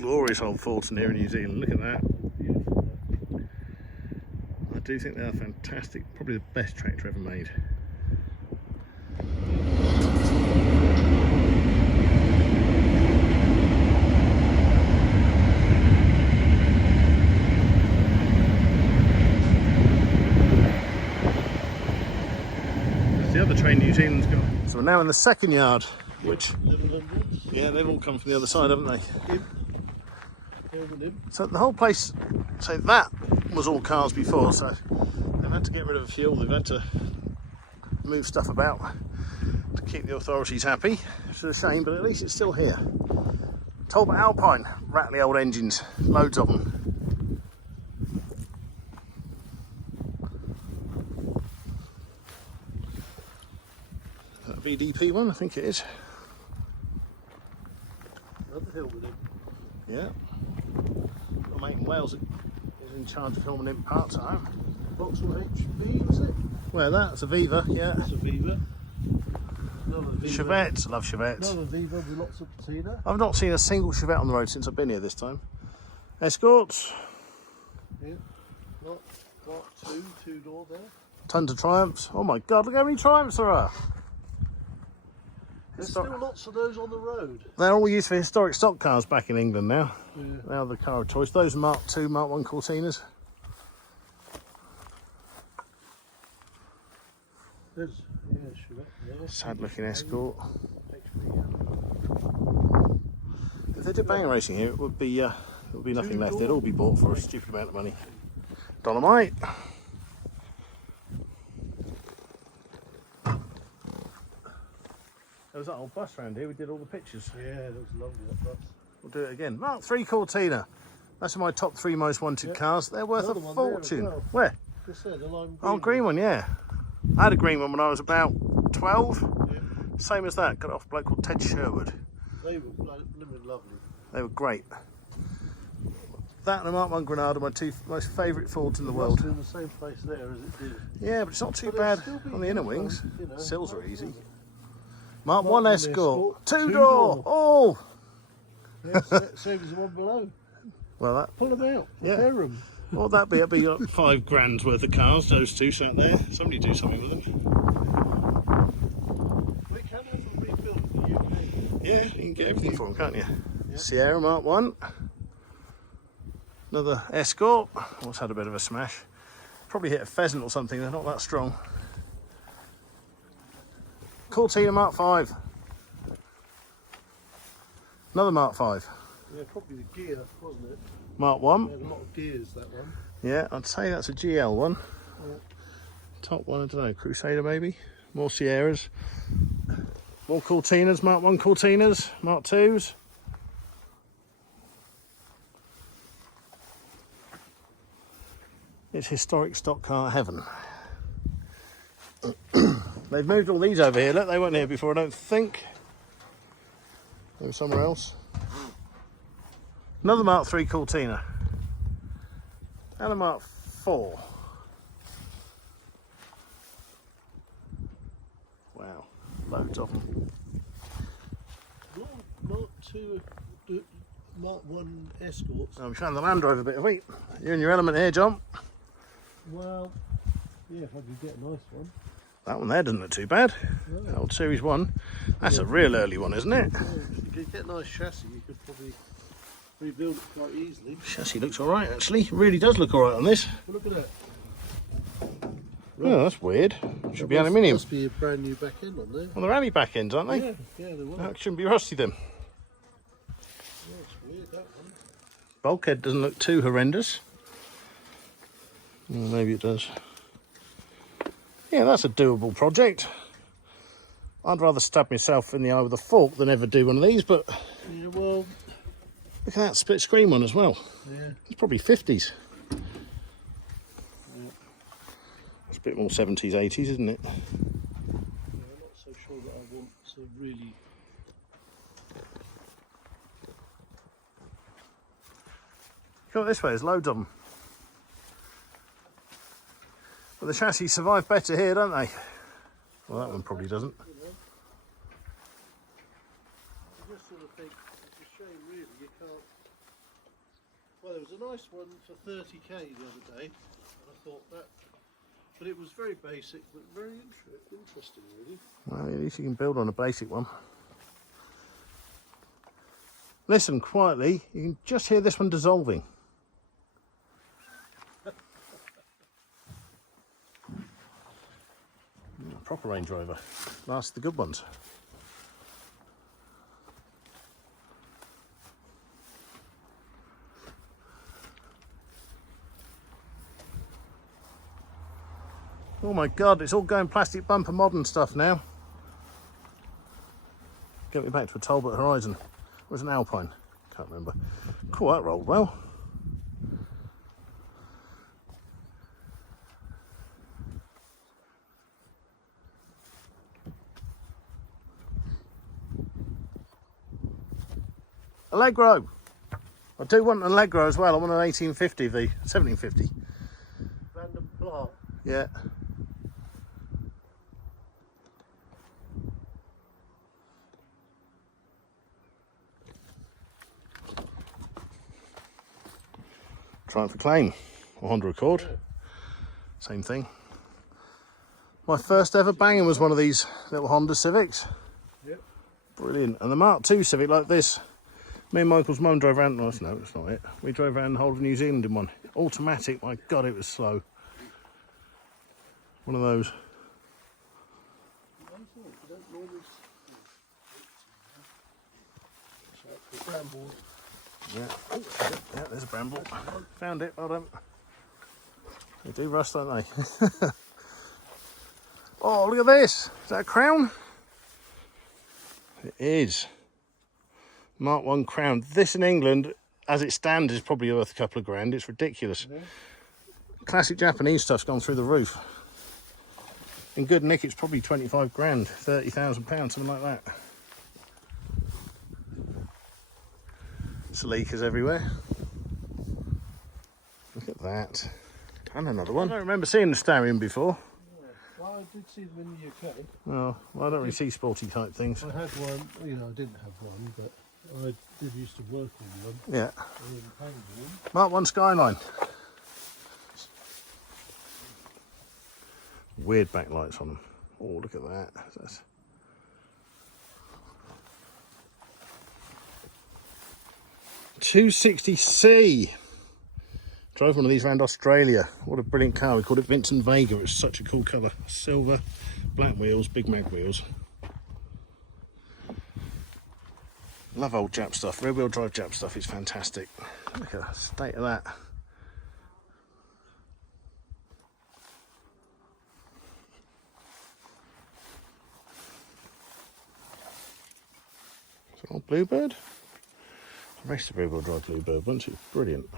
glorious old forts in here in New Zealand. Look at that. I do think they are fantastic. Probably the best tractor ever made. That's the other train New Zealand's got. So we're now in the second yard, which, yeah, they've all come from the other side, haven't they? So the whole place, so that was all cars before, so they've had to get rid of fuel, they've had to move stuff about to keep the authorities happy. It's a shame, but at least it's still here. Talbot Alpine, rattly old engines, loads of them. That VDP one, I think it is. Another hill with him. Yeah. Got a mate in Wales is in charge of filming in parts at home. Vauxhall HB, is it? Where that? It's a Viva, yeah. That's a Viva. Another Viva. Chevettes, I love Chevettes. Another Viva with lots of patina. I've not seen a single Chevette on the road since I've been here this time. Escorts. Yeah. Not two-door there. Tons of Triumphs. Oh my God, look how many Triumphs there are. There's still lots of those on the road. They're all used for historic stock cars back in England now. Yeah. Now the car of choice. Those Mark II, Mark I Cortinas. There's, Chevette there. Sad looking Escort. If they did bang racing here, it would be nothing left. They'd all be bought for a stupid amount of money. Dolomite. There was that old bus round here, we did all the pictures. Yeah, that was lovely, that bus. We'll do it again. Mark III Cortina. That's my top 3 most wanted cars. They're worth Another a one there as fortune. well. Where? Just there, the lime green. Oh, green one, yeah. I had a green one when I was about 12. Yeah. Same as that. Got it off a bloke called Ted Sherwood. They were living lovely. They were great. That and a Mark I Granada are my 2 most favourite Fords in the world. It's in the same place there as it did. Yeah, but it's not too But bad it'd still be on the inner good wings. fun, you know. Sills are easy. Mark Mark I I Escort. Escort. 2-door. Two-door. Oh! Yeah, same as the one below. Well, that. Pull them out. Yeah. Repair them. What would that be? It'd be like 5 grand's worth of cars, those 2 sat there. Somebody do something with them. We can have them rebuilt in the UK. Yeah, you can get everything for them, can't you? Yeah. Sierra Mark I. Another Escort. What's had a bit of a smash. Probably hit a pheasant or something, they're not that strong. Cortina Mark V. Another Mark V. Yeah, probably the gear, wasn't it? Mark I. It had a lot of gears, that one. Yeah, I'd say that's a GL one. Yeah. Top one, I don't know, Crusader maybe. More Sierras. More Cortinas, Mark I Cortinas, Mark IIs. It's historic stock car heaven. They've moved all these over here. Look, they weren't here before, I don't think. They were somewhere else. Another Mark III Cortina. And a Mark IV. Wow, loads of them. Mark II, Mark I Escorts. I'm showing the Land Rover bit of wheat. You're in your element here, John. Well, yeah, if I could get a nice one. That one there doesn't look too bad. No. Old Series 1. That's a real early one, isn't it? Yeah, if you could get a nice chassis, you could probably rebuild it quite easily. Chassis looks alright actually. It really does look alright on this. Well, look at that. Oh, that's weird. Should be That aluminium. Must be a brand new back end on there. Well, they're alley back ends, aren't they? Yeah, they were. That shouldn't be rusty then. Yeah, it's weird, that one. Bulkhead doesn't look too horrendous. Well, maybe it does. Yeah, that's a doable project. I'd rather stab myself in the eye with a fork than ever do one of these, but Yeah, well, look at that split screen one as well. yeah. It's probably 50s. It's a bit more 70s, 80s, isn't it? Yeah, I'm not so sure that I want to really. Go this way, there's loads of them. But the chassis survive better here, don't they? Well, that one probably doesn't. You know, I just sort of think it's a shame, really. You can't Well, there was a nice one for 30k the other day, and I thought that, but it was very basic, but very interesting, really. Well, at least you can build on a basic one. Listen quietly, you can just hear this one dissolving. Proper Range Rover. That's the good ones. Oh my God, it's all going plastic bumper modern stuff now. Get me back to a Talbot Horizon. It was an Alpine, can't remember. Cool, that rolled well. Allegro. I do want an Allegro as well. I want an 1850 V, 1750. Random plant. Yeah. Triumph Acclaim or Honda Accord. Yeah. Same thing. My first ever banging was one of these little Honda Civics. Yep. Brilliant. And the Mark II Civic like this. Me and Michael's mum drove around. No, it's not it. We drove around the whole of New Zealand in one. Automatic. My God, it was slow. One of those. Bramble. Yeah. Oh, yeah, there's a bramble. Found it. Well done. They do rust, don't they? Oh, look at this. Is that a Crown? It is. Mark 1 Crown. This in England, as it stands, is probably worth a couple of grand. It's ridiculous. Yeah. Classic Japanese stuff's gone through the roof. In good nick, it's probably 25 grand, £30,000, something like that. Leakers everywhere. Look at that. And another one. I don't remember seeing the Starion before. Yeah. Well, I did see them in the UK. Oh, well, I don't really see sporty type things. I had one, you know, I didn't have one, but I did used to work on one. Yeah. In Pangbourne. Mark 1 Skyline. Weird backlights on them. Oh, look at that. That's... .260C. Drove one of these around Australia. What a brilliant car. We called it Vincent Vega. It was such a cool colour. Silver, black wheels, big mag wheels. Love old Jap stuff. Rear wheel drive Jap stuff is fantastic. Look at the state of that. Is it an old Bluebird? I raced a rear wheel drive Bluebird once. It's brilliant.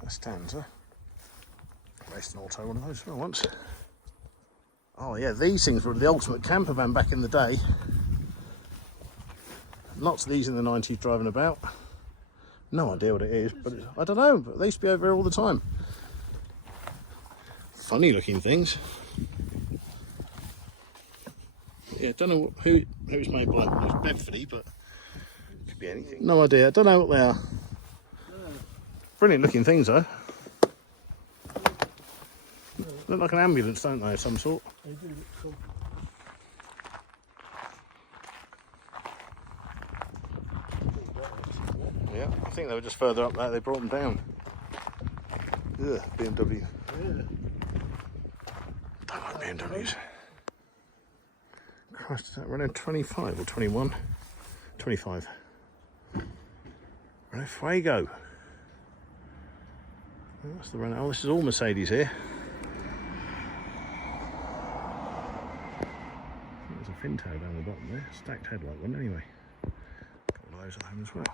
A Stanza. Raced an auto one of those once. Oh yeah, these things were the ultimate camper van back in the day. Lots of these in the 90s driving about. No idea what it is, but I don't know. But they used to be over here all the time. Funny looking things. Yeah, don't know who it's made by. It's Bedfordy, but it could be anything. No idea. I don't know what they are. Brilliant looking things though. Look like an ambulance, don't they, of some sort? They do look cool. Yeah, I think they were just further up there. They brought them down. Ugh, BMW. Yeah. Don't like BMWs. Christ, is that Renault 25 or 21? 25. Renault Fuego. Oh, that's the Renault. Oh, this is all Mercedes here. There's a fin tail down the bottom there. Stacked headlight one anyway. Got one of those at home as well.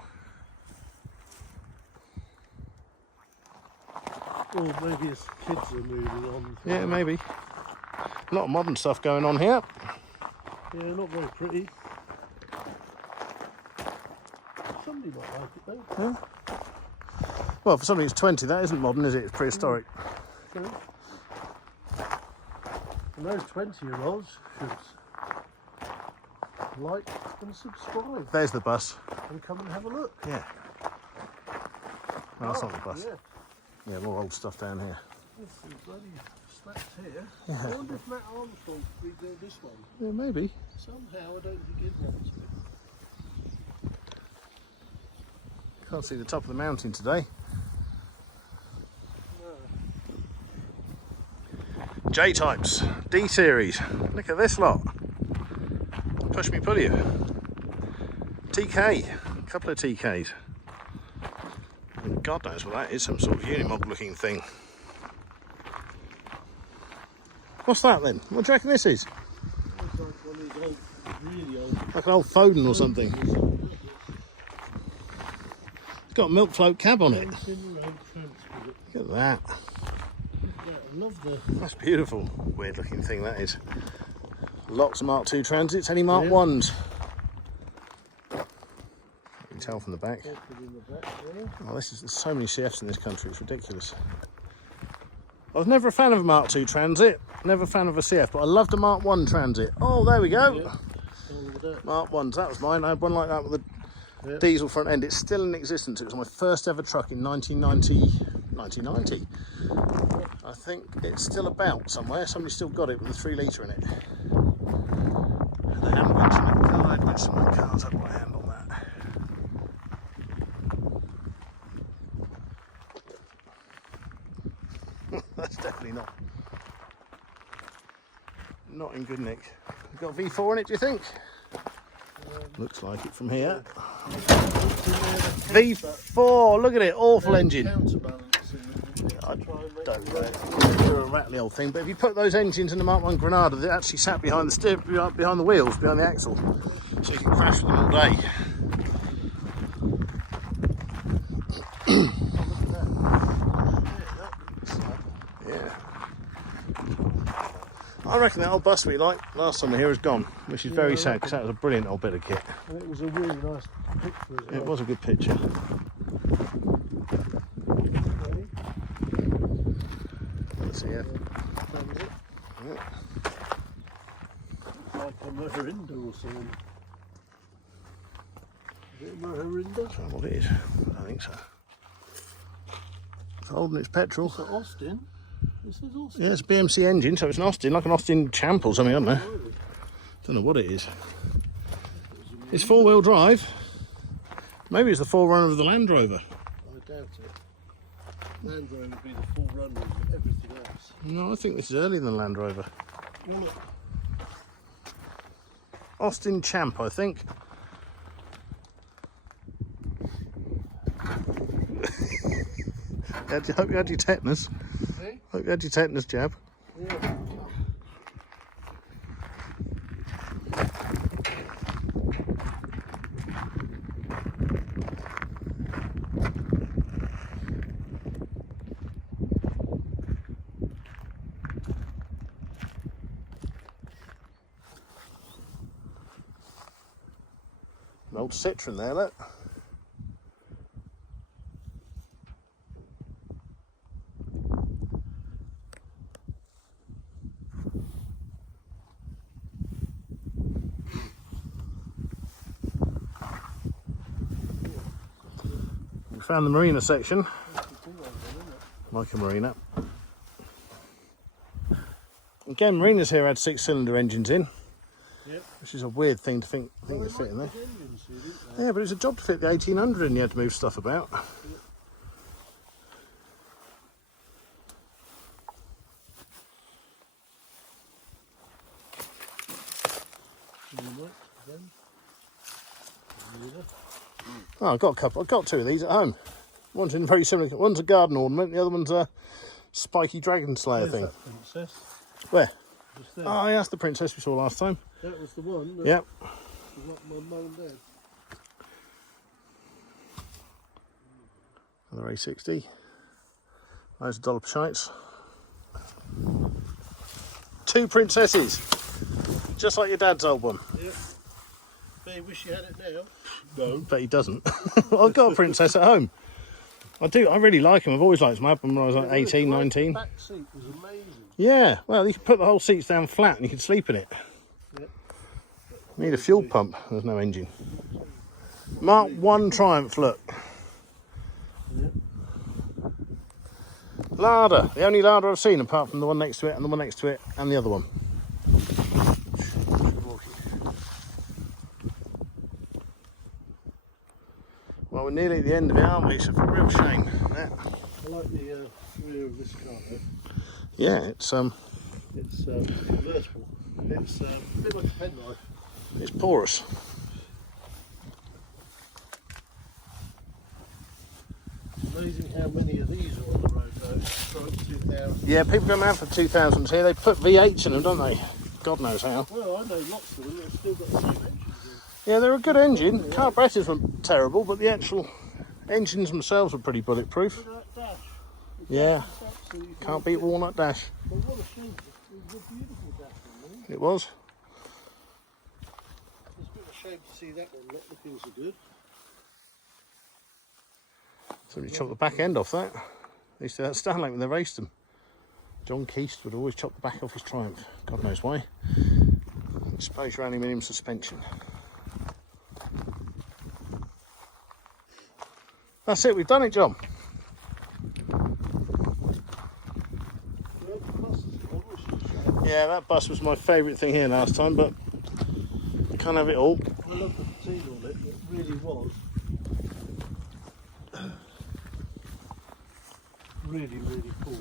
Or maybe his kids are moving on. Yeah, maybe. A lot of modern stuff going on here. Yeah, not very pretty. Somebody might like it though. Yeah. Well, for something that's 20, that isn't modern, is it? It's prehistoric. True. And those 20-year-olds should like and subscribe There's the bus. and come and have a look. Yeah. No, that's not the bus. Yeah. Yeah, more old stuff down here. There's some bloody slats here. Yeah. I wonder if Matt Armstrong rebuilt this one. Yeah, maybe. Somehow I don't think he'd want to. Can't see the top of the mountain today. No. J-types, D-series. Look at this lot. Push me, pull you. TK, a couple of TKs. And God knows what that is, some sort of Unimog looking thing. What's that then? What do you reckon this is? Looks like one of these old, really old. Like an old Foden or something. It's got a milk float cab on it. Look at that. I love the. That's beautiful. Weird looking thing that is. Lots of Mark II transits, any Mark 1s? You can tell from the back. Oh, there's so many CFs in this country, it's ridiculous. I was never a fan of a Mark II transit, never a fan of a CF, but I loved a Mark 1 transit. Oh, there we go. Yeah. Mark 1s, that was mine. I had one like that with a diesel front end. It's still in existence. It was my first ever truck in 1990. I think it's still about somewhere. Somebody's still got it with a 3 litre in it. And I haven't got some car. I'd got some cars. I'd put a hand on that. That's definitely not in good nick. You've got a V4 in it, do you think? Looks like it from here. V4, look at it, awful engine. I don't know, they're a rattly old thing, but if you put those engines in the Mark 1 Granada, they actually sat behind the behind the wheels, behind the axle, so you can crash with them all day. Yeah. I reckon that old bus we liked last time we were here is gone, which is very sad because that was a brilliant old bit of kit. And it was a really nice picture as well. It was a good picture. Let's see it. Yeah. Like a Maharinder or something. Is it a Maharinder? I don't know what it is. I don't think so. It's old and it's petrol. It's an Austin. It says Austin. Yeah, it's a BMC engine, so it's an Austin, like an Austin Champ or something, I don't know. Don't know what it is. It's 4-wheel drive. Maybe it's the forerunner of the Land Rover. I doubt it. Land Rover would be the forerunner of everything else. No, I think this is earlier than Land Rover. Well, look. Austin Champ, I think. Hope you had your tetanus. Hey? Hope you had your tetanus jab. Yeah. An old Citroen there, look. We found the Marina section. Like a Marina. Again, Marinas here had 6-cylinder engines in. Yep. Which is a weird thing to think to fit in there. Yeah, but it's a job to fit the 1800 and you had to move stuff about. Oh, I've got a couple. I've got 2 of these at home. One's in very similar. One's a garden ornament. The other one's a spiky dragon slayer thing. That princess? Where? Just there. Oh, yeah, that's the princess we saw last time. That was the one. That Yep. was what my mum and dad. Another A60. Those are dollop shites. 2 Princesses. Just like your dad's old one. Yeah. But you wish you had it now. No. But he doesn't. I've got a Princess at home. I do. I really like them. I've always liked them. I had them when I was like 18, 19. The back seat was amazing. Yeah. Well, you could put the whole seats down flat and you could sleep in it. Yep. Need a fuel pump. There's no engine. Mark 1 Triumph, look. Yep. Larder. The only larder I've seen apart from the one next to it and the one next to it and the other one. Well, we're nearly at the end of it, aren't we? It's a real shame. Yeah. I like the rear of this car though. Yeah, it's convertible. It's a bit like a penknife. It's porous. Amazing how many of these are on the road though. From 2000. Yeah, people go mad for 2000s here. They put V8s in them, don't they? God knows how. Well, I know lots of them that have still got the same engines in. Yeah, they're a good engine. Carburetors weren't terrible, but the actual engines themselves were pretty bulletproof. Look at that dash. Yeah, can't beat walnut dash. But what a shame. It was a beautiful dash one, wasn't it? It was. It's a bit of a shame to see that one not looking so good. Somebody chopped the back end off that. They used to do that at Stanley when they raced them. John Keast would always chop the back off his Triumph. God knows why. Exposure aluminium suspension. That's it, we've done it, John. Yeah, that bus was my favourite thing here last time, but I can't have it all. I love the fatigue on it, it really was. Really, really cool.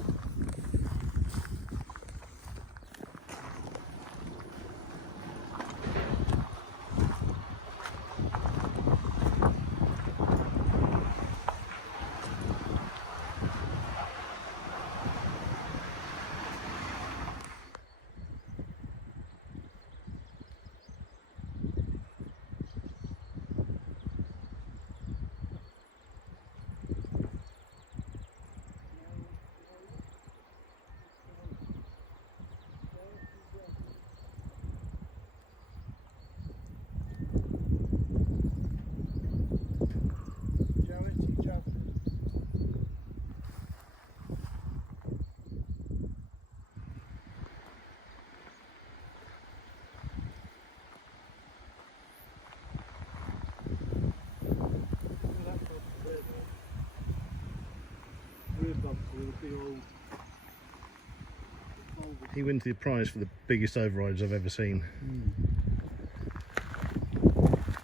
He wins the prize for the biggest overrides I've ever seen.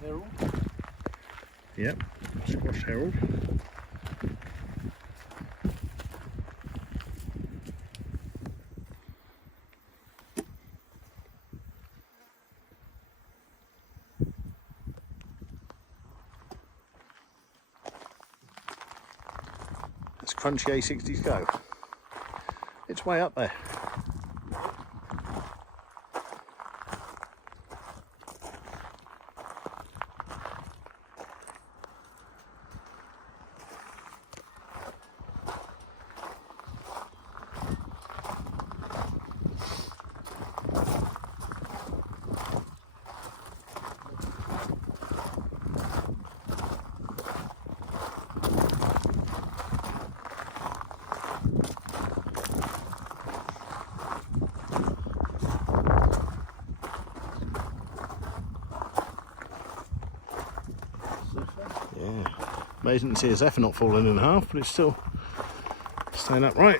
Herald? Yep, Squash Herald. Let's crunchy A60s go. It's way up there. Yeah, amazing to see his F not falling in half, but it's still staying upright.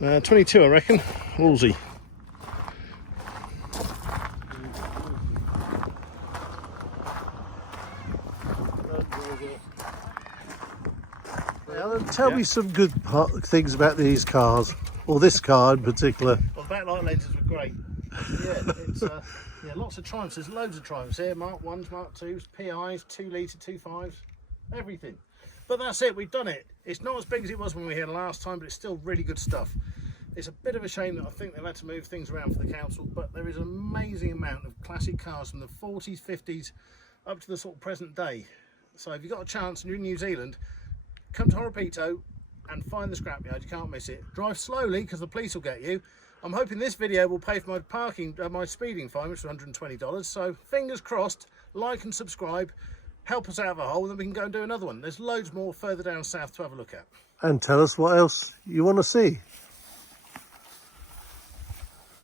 22, I reckon. Woolsey. Now, tell me some good things about these cars, or this car in particular. Well, backlight lenses were great. Yeah, it's yeah, lots of Triumphs. There's loads of Triumphs here. Mark 1s, Mark 2s, PIs, 2 litre, 2.5s, everything. But that's it, we've done it. It's not as big as it was when we were here last time, but it's still really good stuff. It's a bit of a shame that I think they've had to move things around for the council, but there is an amazing amount of classic cars from the 40s, 50s, up to the sort of present day. So if you've got a chance and you're in New Zealand, come to Horopito and find the scrapyard. You can't miss it. Drive slowly because the police will get you, I'm hoping this video will pay for my parking, my speeding fine, which is $120. So fingers crossed, like and subscribe, help us out of a hole, and then we can go and do another one. There's loads more further down south to have a look at. And tell us what else you want to see.